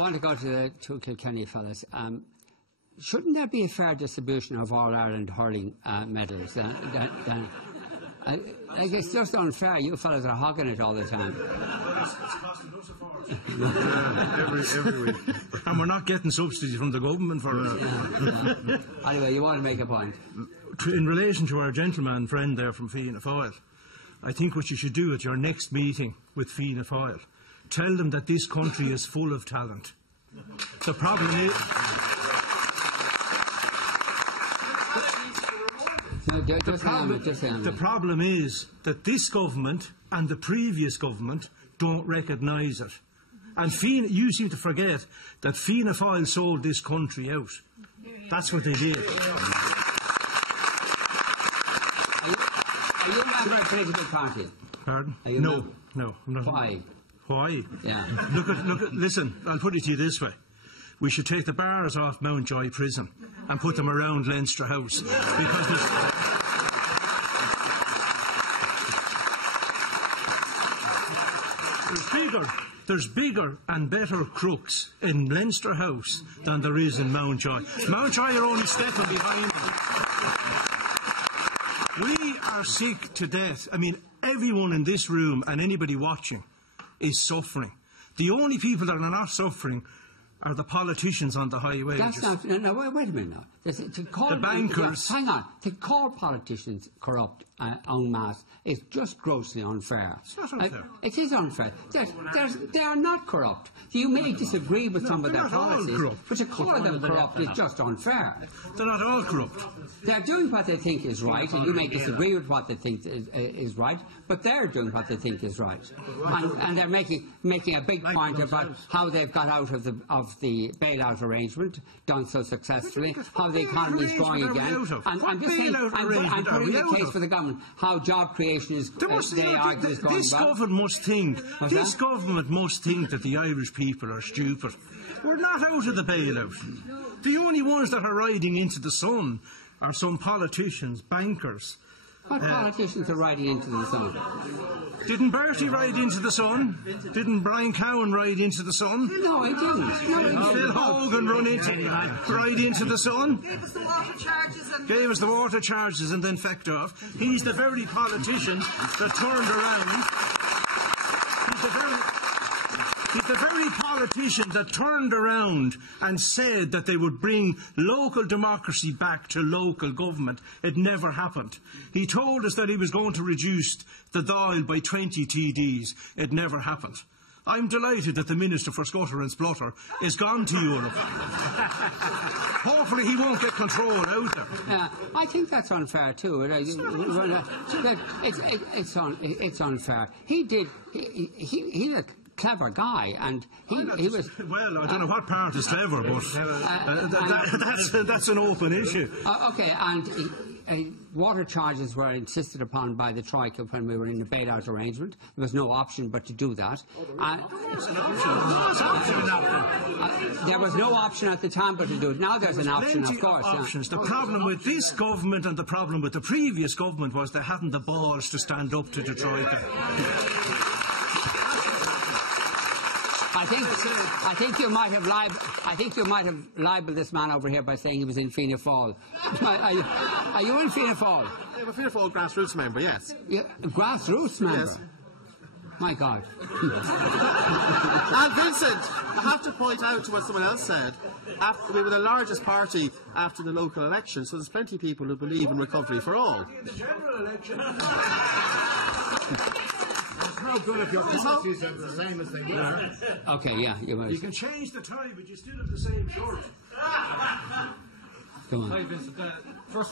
want to go to the two Kilkenny fellas. Shouldn't there be a fair distribution of All Ireland hurling medals? Like, it's just unfair. You fellas are hogging it all the time. every week. And we're not getting subsidies from the government for it. Anyway, you want to make a point. In relation to our gentleman friend there from Fianna Fáil, I think what you should do at your next meeting with Fianna Fáil, tell them that this country is full of talent. The problem is... The problem is that this government and the previous government don't recognise it. And you seem to forget that Fianna Fáil sold this country out. That's what they did. Are you a member of a political party? Pardon? No. I'm not. Why? Why? Yeah. Listen, I'll put it to you this way. We should take the bars off Mountjoy Prison and put them around Leinster House. Because there's bigger and better crooks in Leinster House than there is in Mountjoy. Mountjoy are only stepping behind them. We are sick to death. I mean, everyone in this room and anybody watching is suffering. The only people that are not suffering are the politicians on the high wages. That's not. No, wait a minute now. The bankers. Hang on. To call politicians corrupt en masse is just grossly unfair. It's not unfair. It is unfair. They are not corrupt. You may disagree with some of their policies, but to call them corrupt is just unfair. They're not all corrupt. They're doing what they think is right, and you may disagree with what they think is right, but they're doing what they think is right. And they're making a big point about how they've got out of the bailout arrangement, done so successfully, how the economy is growing again. And I'm just saying, I'm putting the case for the government, how job creation is going well. This government must think that the Irish people are stupid. We're not out of the bailout. The only ones that are riding into the sun are some politicians, bankers. What politicians are riding into the sun? Didn't Bertie ride into the sun? Didn't Brian Cowan ride into the sun? No, he didn't. Phil Hogan ride into the sun? Gave us the water charges Gave us the water charges and then fecked off. He's the very politician that turned around. He's the very politician that turned around and said that they would bring local democracy back to local government. It never happened. He told us that he was going to reduce the Dáil by 20 TDs. It never happened. I'm delighted that the Minister for Scutter and Splutter is gone to Europe. Hopefully he won't get control out there. I think that's unfair too. It's unfair. He's a clever guy, and he was. Well, I don't know what part is clever, but that's an open issue. Okay, and water charges were insisted upon by the Troika when we were in the bailout arrangement. There was no option but to do that. There was no option at the time but to do it. Now there's an option, of course. Options. The problem with this government and the problem with the previous government was they hadn't the balls to stand up to the Troika. I think you might have libelled this man over here by saying he was in Fianna Fáil. Are you in Fianna Fáil? I'm a Fianna Fáil grassroots member, yes. Grassroots member? Yes. My God. And Vincent, I have to point out to what someone else said. We were the largest party after the local election, so there's plenty of people who believe in recovery for all. The general election. It's not good if your policies are the same as they were. Okay, yeah, you're right. You can change the tie, but you still have the same shirt. Go on. Hi, Vincent. First